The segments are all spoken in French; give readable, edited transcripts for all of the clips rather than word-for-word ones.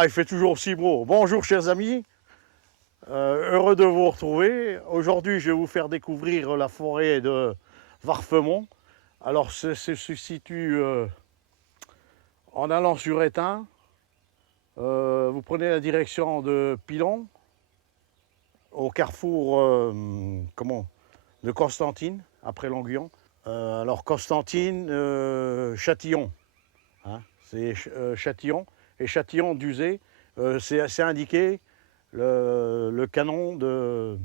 Ah, il fait toujours si beau. Bonjour chers amis, heureux de vous retrouver. Aujourd'hui, je vais vous faire découvrir la forêt de Warfemont. Alors, se situe en allant sur Étain. Vous prenez la direction de Pilon, au carrefour de Constantine, après Longuyon. Alors, Constantine, Châtillon, hein, c'est Châtillon. Et Châtillon d'Uzé, c'est indiqué le canon de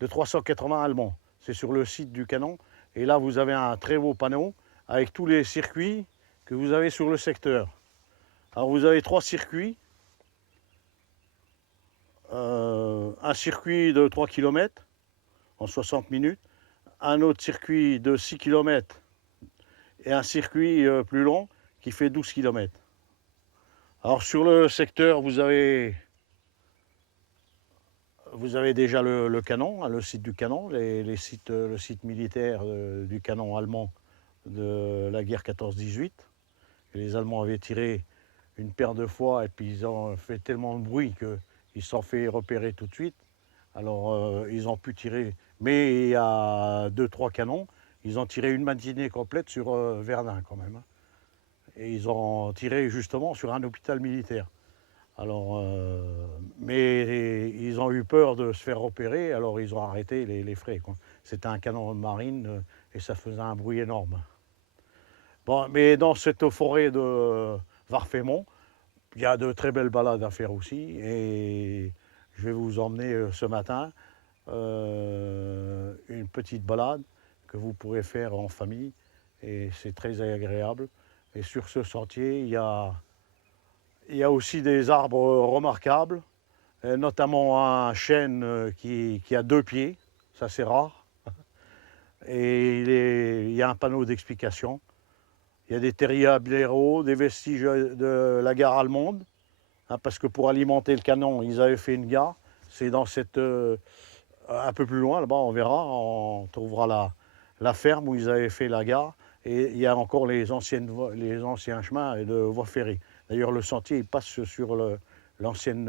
380 allemands. C'est sur le site du canon. Et là, vous avez un très beau panneau avec tous les circuits que vous avez sur le secteur. Alors, vous avez 3 circuits. Un circuit de 3 km en 60 minutes. Un autre circuit de 6 km et un circuit plus long qui fait 12 km. Alors, sur le secteur, vous avez déjà le canon, hein, le site du canon, le site militaire du canon allemand de la guerre 14-18. Les Allemands avaient tiré une paire de fois et puis ils ont fait tellement de bruit qu'ils se sont fait repérer tout de suite. Alors ils ont pu tirer, mais il y a 2-3 canons, ils ont tiré une matinée complète sur Verdun quand même. Hein. Et ils ont tiré justement sur un hôpital militaire. Alors, mais ils ont eu peur de se faire repérer, alors ils ont arrêté les frais. C'était un canon de marine et ça faisait un bruit énorme. Bon, mais dans cette forêt de Warfemont, il y a de très belles balades à faire aussi. Et je vais vous emmener ce matin une petite balade que vous pourrez faire en famille. Et c'est très agréable. Et sur ce sentier, il y a aussi des arbres remarquables, notamment un chêne qui a 2 pieds, ça c'est rare. Et il y a un panneau d'explication. Il y a des terriers abléraux, des vestiges de la gare allemande, hein, parce que pour alimenter le canon, ils avaient fait une gare. C'est dans cette un peu plus loin, là-bas, on verra, on trouvera la ferme où ils avaient fait la gare. Et il y a encore les anciens chemins de voies ferrées. D'ailleurs, le sentier il passe sur l'ancien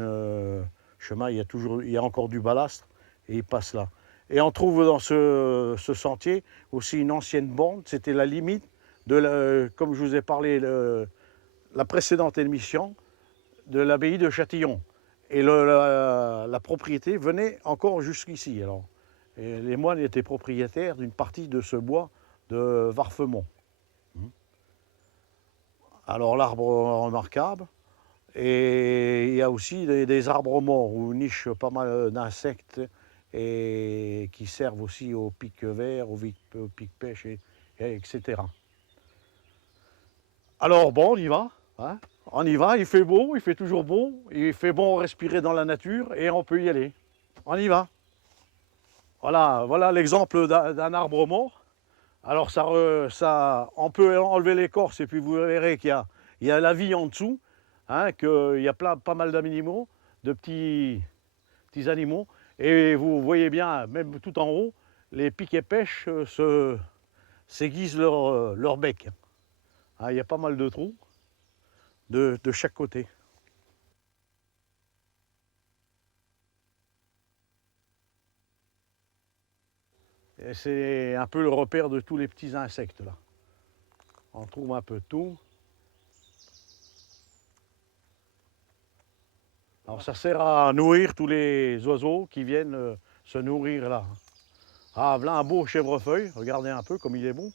chemin. Il y a encore du ballast et il passe là. Et on trouve dans ce sentier aussi une ancienne bande. C'était la limite comme je vous ai parlé la précédente émission, de l'abbaye de Châtillon. Et la propriété venait encore jusqu'ici. Alors, et les moines étaient propriétaires d'une partie de ce bois de Warfemont. Alors l'arbre remarquable, et il y a aussi des arbres morts où nichent pas mal d'insectes et qui servent aussi au pic vert, au pic pêche, etc. Alors bon, on y va. Hein, on y va, il fait beau, il fait toujours beau, il fait bon respirer dans la nature et on peut y aller. On y va. Voilà l'exemple d'un arbre mort. Alors on peut enlever l'écorce et puis vous verrez il y a la vie en dessous, hein, qu'il y a pas mal d'animaux, de petits animaux. Et vous voyez bien, même tout en haut, les piquets pêche s'aiguisent leur bec. Hein, il y a pas mal de trous de chaque côté. Et c'est un peu le repère de tous les petits insectes là. On trouve un peu de tout. Alors ça sert à nourrir tous les oiseaux qui viennent se nourrir là. Ah, voilà un beau chèvrefeuille, regardez un peu comme il est beau.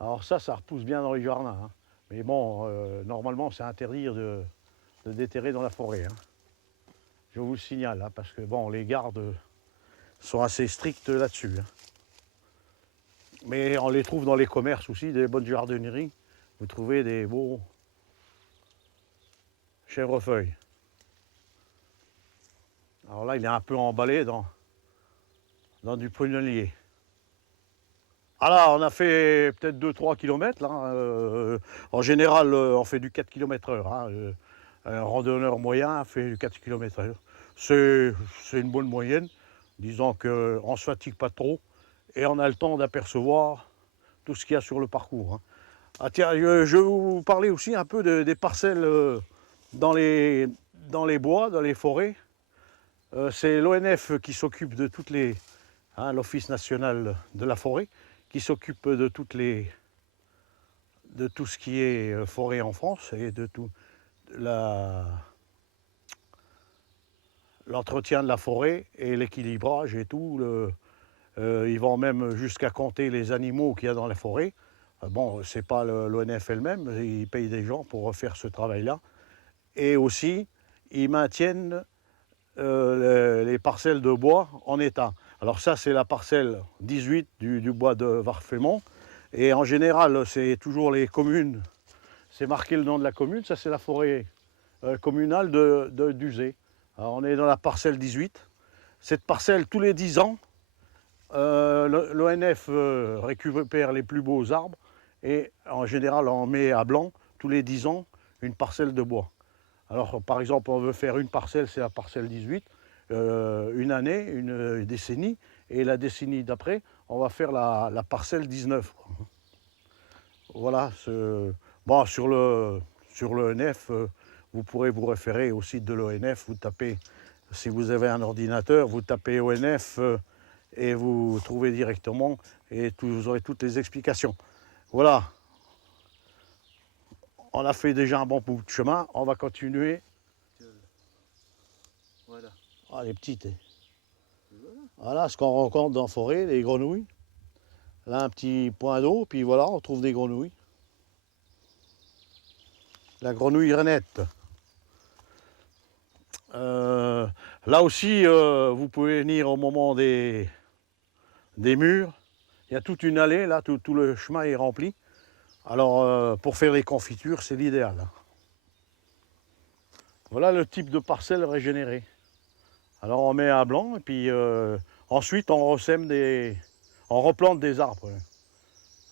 Alors ça repousse bien dans les jardins. Hein. Mais bon, normalement c'est interdit de déterrer dans la forêt. Hein. Je vous le signale, hein, parce que bon, les gardes sont assez stricts là-dessus. Hein. Mais on les trouve dans les commerces aussi, des bonnes jardineries. Vous trouvez des beaux chèvrefeuilles. Alors là, il est un peu emballé dans du prunellier. Alors, on a fait peut-être 2-3 km. Là. En général, on fait du 4 km/h. Hein. Un randonneur moyen fait du 4 km/h. C'est une bonne moyenne. Disons qu'on ne se fatigue pas trop et on a le temps d'apercevoir tout ce qu'il y a sur le parcours. Hein. Ah tiens, je vais vous parler aussi un peu des parcelles dans les bois, dans les forêts. C'est l'ONF qui s'occupe de toutes les, hein, l'Office national de la forêt, qui s'occupe de tout ce qui est forêt en France et de tout l'entretien de la forêt et l'équilibrage et tout. Ils vont même jusqu'à compter les animaux qu'il y a dans la forêt. Bon, c'est pas l'ONF elle-même, ils payent des gens pour faire ce travail-là. Et aussi, ils maintiennent les parcelles de bois en état. Alors ça, c'est la parcelle 18 du bois de Warfeymont. Et en général, c'est toujours les communes. C'est marqué le nom de la commune. Ça, c'est la forêt communale d'Uzé. Alors, on est dans la parcelle 18. Cette parcelle, tous les 10 ans, l'ONF récupère les plus beaux arbres et en général, on met à blanc tous les 10 ans une parcelle de bois. Alors, par exemple, on veut faire une parcelle, c'est la parcelle 18, une année, une décennie, et la décennie d'après, on va faire la parcelle 19. Voilà. Bon, sur l'ONF, vous pourrez vous référer au site de l'ONF, vous tapez, si vous avez un ordinateur, vous tapez ONF et vous trouvez directement et vous aurez toutes les explications. Voilà. On a fait déjà un bon bout de chemin, on va continuer. Voilà. Ah, les petites. Voilà ce qu'on rencontre dans la forêt, les grenouilles. Là, un petit point d'eau, puis voilà, on trouve des grenouilles. La grenouille rainette. Là aussi, vous pouvez venir au moment des murs. Il y a toute une allée, là, tout le chemin est rempli. Alors, pour faire les confitures, c'est l'idéal. Voilà le type de parcelle régénérée. Alors, on met à blanc, et puis ensuite, on ressème on replante des arbres.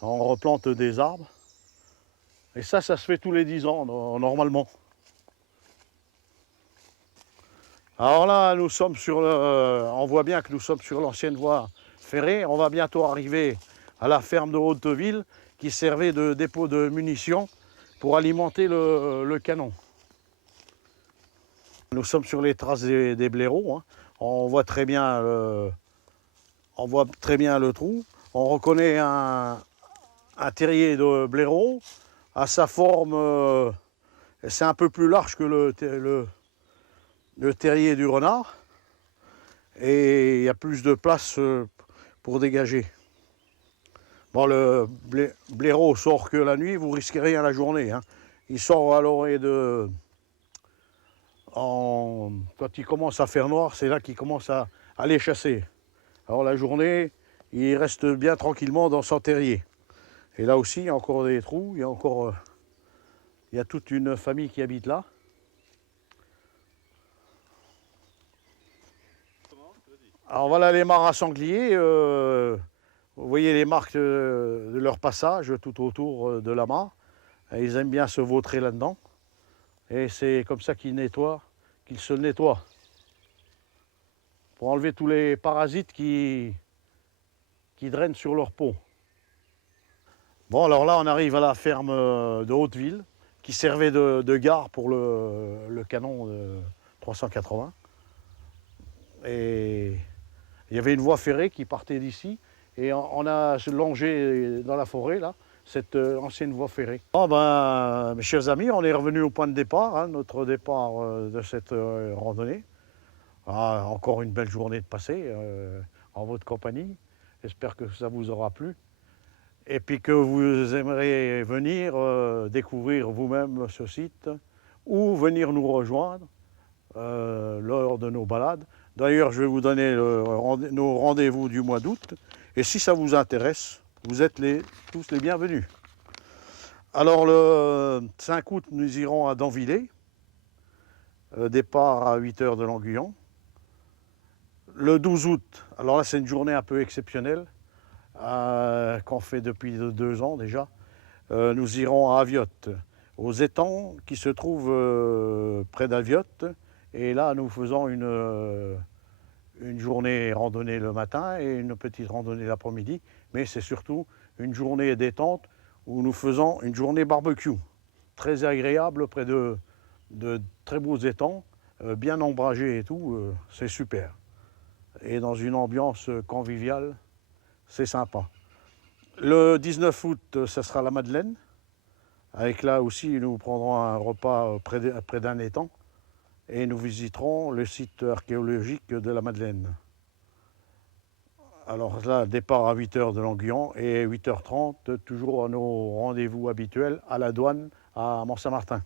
On replante des arbres. Et ça se fait tous les 10 ans, normalement. Alors là, nous sommes on voit bien que nous sommes sur l'ancienne voie ferrée. On va bientôt arriver à la ferme de Hauteville qui servait de dépôt de munitions pour alimenter le canon. Nous sommes sur les traces des blaireaux. Hein. On voit très bien le trou. On reconnaît un terrier de blaireau. À sa forme, c'est un peu plus large que le terrier du renard. Et il y a plus de place pour dégager. Bon, le blaireau sort que la nuit, vous risquez rien la journée. Hein. Il sort à l'orée quand il commence à faire noir, c'est là qu'il commence à aller chasser. Alors la journée, il reste bien tranquillement dans son terrier. Et là aussi, il y a encore des trous, il y a toute une famille qui habite là. Alors voilà les mares à sanglier. Vous voyez les marques de leur passage tout autour de la mare. Et ils aiment bien se vautrer là-dedans. Et c'est comme ça qu'ils se nettoient. Pour enlever tous les parasites qui drainent sur leur peau. Bon, alors là, on arrive à la ferme de Hauteville, qui servait de gare pour le canon de 380. Et il y avait une voie ferrée qui partait d'ici. Et on a longé dans la forêt, là, cette ancienne voie ferrée. Bon, ben, mes chers amis, on est revenu au point de départ, hein, notre départ de cette randonnée. Ah, encore une belle journée de passée en votre compagnie. J'espère que ça vous aura plu. Et puis que vous aimerez venir découvrir vous-même ce site ou venir nous rejoindre lors de nos balades. D'ailleurs, je vais vous donner nos rendez-vous du mois d'août. Et si ça vous intéresse, vous êtes tous les bienvenus. Alors, le 5 août, nous irons à Danvillers. Départ à 8 h de l'Anguillon. Le 12 août, alors là, c'est une journée un peu exceptionnelle qu'on fait depuis 2 ans déjà. Nous irons à Aviotte, aux étangs qui se trouvent près d'Aviotte. Et là, nous faisons une journée randonnée le matin et une petite randonnée l'après-midi. Mais c'est surtout une journée détente où nous faisons une journée barbecue. Très agréable près de très beaux étangs, bien ombragés et tout, c'est super. Et dans une ambiance conviviale, c'est sympa. Le 19 août, ça sera la Madeleine. Avec là aussi, nous prendrons un repas près d'un étang et nous visiterons le site archéologique de la Madeleine. Alors là, départ à 8h de Languillon et 8h30, toujours à nos rendez-vous habituels à la douane à Mont-Saint-Martin.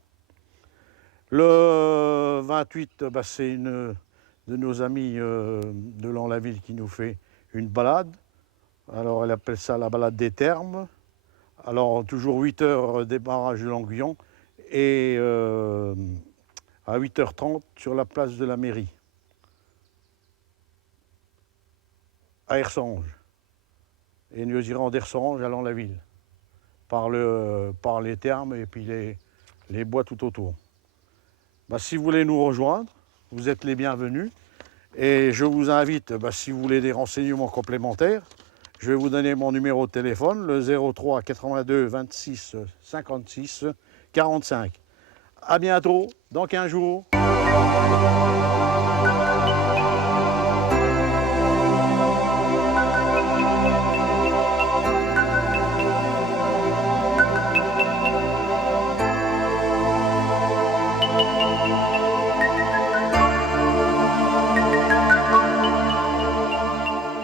Le 28, c'est une de nos amies de Lans-la-Ville qui nous fait une balade. Alors elle appelle ça la balade des thermes. Alors toujours 8h démarrage de Languillon et à 8h30 sur la place de la mairie, à Ersange. Et nous irons d'Ersange à Lans-la-Ville, par les thermes et puis les bois tout autour. Si vous voulez nous rejoindre, vous êtes les bienvenus. Et je vous invite, si vous voulez des renseignements complémentaires, je vais vous donner mon numéro de téléphone, le 03 82 26 56 45. À bientôt, dans 15 jours.